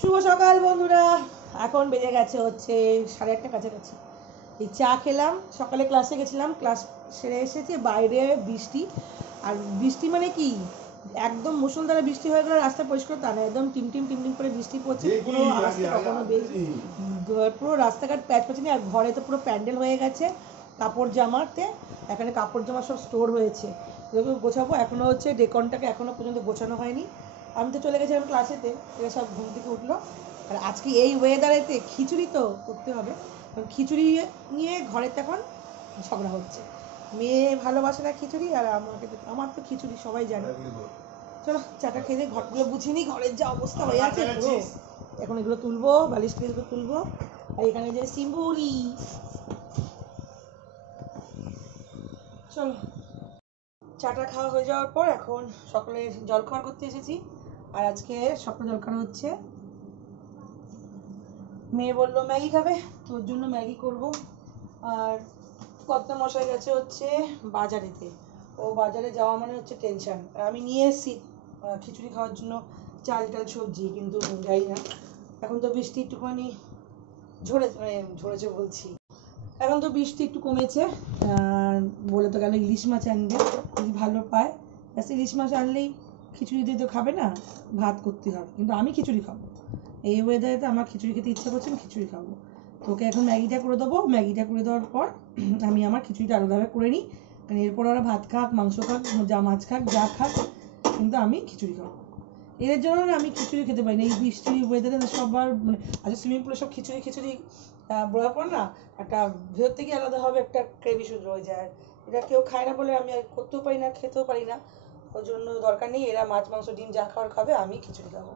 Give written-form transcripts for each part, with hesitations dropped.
শুভ সকাল বন্ধুরা। এখন বেজে গেছে হচ্ছে 8:30 কাছাকাছি। এই চা খেলাম, সকালে ক্লাসে গেছিলাম, ক্লাস সেরে এসেছি, বাইরে বৃষ্টি। আর বৃষ্টি মানে কি, একদম মুষলধারে বৃষ্টি হয়ে গেলে রাস্তা পরিষ্কার তা না, একদম টিম টিম টিম টিম করে বৃষ্টি পড়ছে, পুরো আসতে কখনো বেশি, পুরো রাস্তাঘাট প্যাচ পাচ্ছি। আর ঘরে তো পুরো প্যান্ডেল হয়ে গেছে কাপড় জামাতে। এখানে কাপড় জামা সব স্টোর হয়েছে, এগুলো গোছাবো। এখনও হচ্ছে ডেকনটাকে এখনও পর্যন্ত গোছানো হয়নি। আমি তো চলে গেছিলাম ক্লাসেতে, এরা সব ঘুম থেকে উঠলো। আর আজকে এই ওয়েদারেতে খিচুড়ি তো করতে হবে, খিচুড়ি নিয়ে ঘরের এখন ঝগড়া হচ্ছে। মেয়ে ভালোবাসে না খিচুড়ি, আর আমার তো খিচুড়ি সবাই জানে। চলো চাটা খেয়ে দিয়ে ঘরগুলো বুঝিয়ে নিই, ঘরের যা অবস্থা হয়ে আছে পুরো। এখন এগুলো তুলবো, বালিশ টেলিশগুলো তুলবো। আর এখানে যে সিম্বুরি, চলো। চাটা খাওয়া হয়ে যাওয়ার পর এখন সকালে জলখাবার করতে এসেছি। আর আজকে সকালে জলখাবার হচ্ছে, মেয়ে বললো ম্যাগি খাবে, তোর জন্য ম্যাগি করব। আর কত মশাই গেছে হচ্ছে বাজারেতে, ও বাজারে যাওয়া মানে হচ্ছে টেনশন। আমি নিয়ে এসেছি খিচুড়ি খাওয়ার জন্য চাল টাল সবজি, কিন্তু যাই না। এখন তো বৃষ্টি একটুখানি ঝরেছে বলছি, এখন তো বৃষ্টি একটু কমেছে। বলে তো গেল ইলিশ মাছ আনবে, যদি ভালো পায়। ব্যাস ইলিশ মাছ আনলেই খিচুড়ি দিয়ে তো খাবে না, ভাত করতে হবে। কিন্তু আমি খিচুড়ি খাবো, এই ওয়েদারে তো আমার খিচুড়ি খেতে ইচ্ছা করছে, আমি খিচুড়ি খাবো। তোকে এখন ম্যাগিটা করে দেবো, ম্যাগিটা করে দেওয়ার পর আমি আমার খিচুড়িটা আলাদাভাবে করে নিই। কারণ এরপর ওরা ভাত খাক, মাংস খাক, যা মাছ খাক, যা খাক, কিন্তু আমি খিচুড়ি খাবো। এর জন্য না আমি খিচুড়ি খেতে পারি না এই বৃষ্টির ওয়েদারে। সবার মানে আচ্ছা সুইমিং পুলে সব খিচুড়ি খিচুড়ি বলার পর না একটা ভেতর থেকে আলাদাভাবে একটা ক্রেভি শুরু হয়ে যায়। এটা কেউ খায় না বলে আমি আর করতেও পারি না, খেতেও পারি না। ওই জন্য দরকার নেই, এরা মাছ মাংস ডিম যা খাওয়ার খাবে, আমি খিচুড়ি খাবো।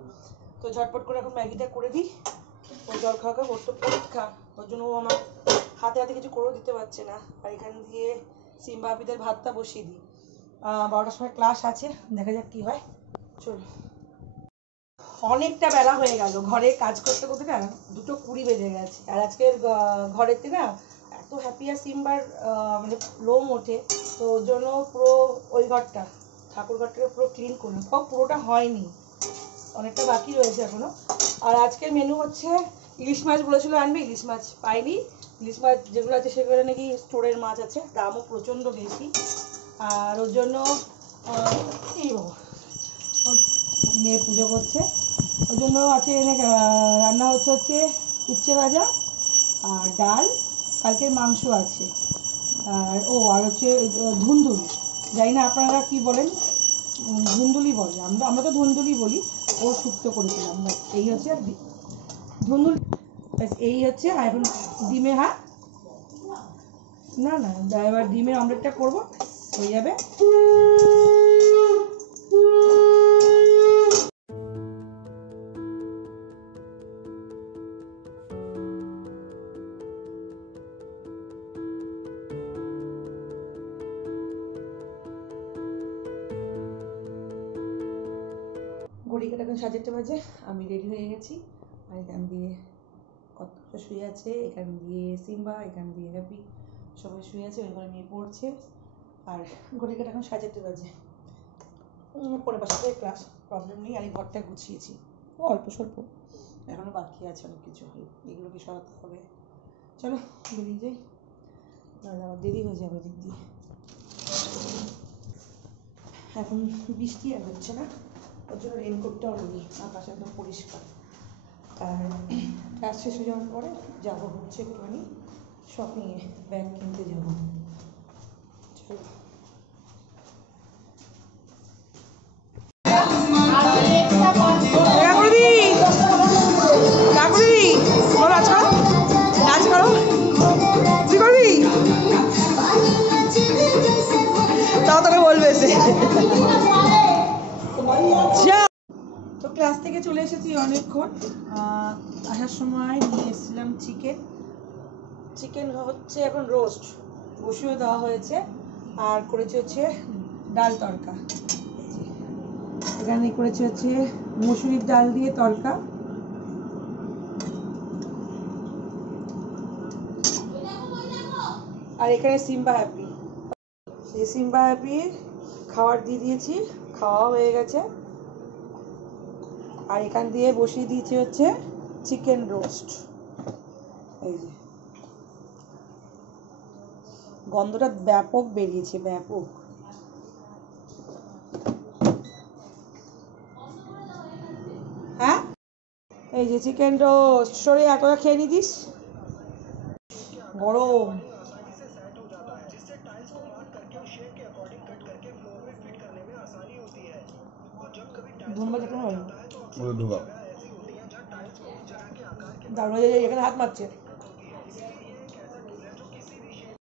তো ঝটপট করে এখন ম্যাগিটা করে দিই। ও জল খাওয়া খাওয়া ওর তো পরীক্ষা, ওর জন্য ও আমার হাতে হাতে কিছু করেও দিতে পারছে না। আর এখান দিয়ে সিম্বা আপিদের ভাতটা বসিয়ে দিই। 12টার সময় ক্লাস আছে, দেখা যাক কী হয়। চলো, অনেকটা বেলা হয়ে গেল, ঘরে কাজ করতে করতে না 2:20 বেজে গেছে। আর আজকের ঘরেতে না এত হ্যাপিয়ার সিম্বার মানে লোম ওঠে, তো ওর জন্য পুরো ওই ঘরটা, ঠাকুর ঘরটাকে পুরো ক্লিন করলাম। পুরোটা হয়নি, অনেকটা বাকি রয়েছে এখনো। আর আজকের মেনু হচ্ছে ইলিশ মাছ বলেছিল আনবে, ইলিশ মাছ পাইনি। ইলিশ মাছ যেগুলো আছে সেগুলো নাকি স্টোরের মাছ আছে, দামও প্রচণ্ড বেশি। আর ওর জন্য মেয়ে পুজো করছে, ওই জন্য আছে রান্না হচ্ছে উচ্ছে ভাজা আর ডাল, কালকের মাংস আছে। আর হচ্ছে ধুন্দুলি, জানি না আপনারা কি বলেন, ধুন্দুলি বলে, আমরা তো ধুন্দুলি বলি। ও শুক্তো করেছিলাম, এই হচ্ছে ধুন্দুলি, এই হচ্ছে। আর এখন ডিমে না না, এবার ডিমের অমলেটটা করবো, হয়ে যাবে। ঘড়িকাটা এখন 8:30 বাজে, আমি রেডি হয়ে গেছি। আর এখান দিয়ে কত শুয়ে আছে, এখান দিয়ে সিম্বা, এখান দিয়ে হ্যাপি, সবাই শুয়ে আছে। ওই ঘরে মেয়ে পড়ছে। আর ঘড়িকাটা এখন 8:30 বাজে, 5:45 ক্লাস, প্রবলেম নেই। আর এই ঘরটা গুছিয়েছি, ও অল্প স্বল্প এখনও বাকি আছে, অনেক কিছু এগুলোকে সরাতে হবে। চলো বেরিয়ে যাই, নাহলে আমার দেরি হয়ে যাবে দিক দিয়ে। এখন বৃষ্টি আর হচ্ছে না, ওর জন্য রেনকোটটাও নেই, আকাশ একদম পরিষ্কার। আর ক্লাস শেষ হয়ে যাওয়ার পরে যাবো হচ্ছে একটুখানি শপিংয়ে, ব্যাগ কিনতে যাবো। চলো, তো ক্লাস থেকে চলে এসেছি অনেকক্ষণ। আসার সময় নিয়ে এসেছিলাম চিকেন হচ্ছে এখন রোস্ট বসিয়ে দেওয়া হয়েছে। আর করেছে হচ্ছে ডাল তড়কা, এখানে করেছে হচ্ছে মসুরির ডাল দিয়ে তড়কা। আর এখানে সিম্বা হ্যাপি, এই সিম্বা হ্যাপির খাবার দিয়ে দিয়েছি, খাওয়া হয়ে গেছে। আর এখান দিয়ে বসিয়ে দিয়েছি হচ্ছে চিকেন রোস্ট। এই যে গন্ধটা ব্যাপক বেরিয়েছে, ব্যাপক। হ্যাঁ, এই যে চিকেন রোস্ট। সরে এতটা খেয়ে নিতিস, গরম। ধন্যবাদ। এখানে হাত মারছে।